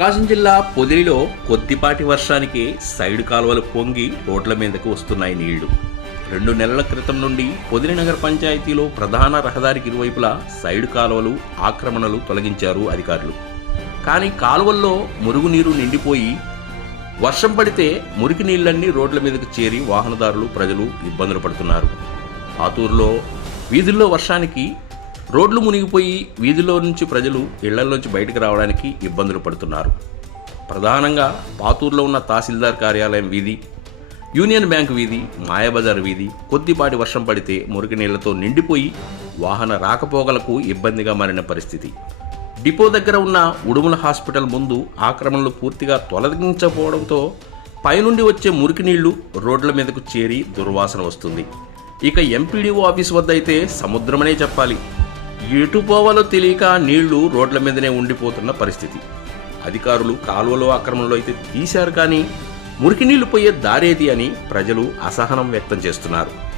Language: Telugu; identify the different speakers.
Speaker 1: ప్రకాశం జిల్లా పొదిలిలో కొద్దిపాటి వర్షానికి సైడు కాలువలు పొంగి రోడ్ల మీదకు వస్తున్నాయి నీళ్ళు. రెండు నెలల క్రితం నుండి పొదిలి నగర పంచాయతీలో ప్రధాన రహదారికి ఇరువైపులా సైడు కాలువలు ఆక్రమణలు తొలగించారు అధికారులు. కానీ కాలువల్లో మురుగునీరు నిండిపోయి వర్షం పడితే మురికి నీళ్ళన్నీ రోడ్ల మీదకు చేరి వాహనదారులు ప్రజలు ఇబ్బందులు పడుతున్నారు. ఆతూరులో వీధుల్లో వర్షానికి రోడ్లు మునిగిపోయి వీధిలో నుంచి ప్రజలు ఇళ్ళలోంచి బయటకు రావడానికి ఇబ్బందులు పడుతున్నారు. ప్రధానంగా పాతూరులో ఉన్న తహసీల్దార్ కార్యాలయం వీధి యూనియన్ బ్యాంక్ వీధి మాయాబజార్ వీధి కొద్దిపాటి వర్షం పడితే మురికి నీళ్ళతో నిండిపోయి వాహన రాకపోకలకు ఇబ్బందిగా మారిన పరిస్థితి. డిపో దగ్గర ఉన్న ఉడుముల హాస్పిటల్ ముందు ఆక్రమణలు పూర్తిగా తొలగించకపోవడంతో పైనుండి వచ్చే మురికి నీళ్ళు రోడ్ల మీదకు చేరి దుర్వాసన వస్తుంది. ఇక ఎంపీడీఓ ఆఫీస్ వద్ద అయితే సముద్రమనే చెప్పాలి. ఎటు పోవాలో తెలియక నీళ్ళు రోడ్ల మీదనే ఉండిపోతున్న పరిస్థితి. అధికారులు కాలువలో ఆక్రమణలో అయితే తీశారు కానీ మురికి నీళ్ళు పోయే దారేది అని ప్రజలు అసహనం వ్యక్తం చేస్తున్నారు.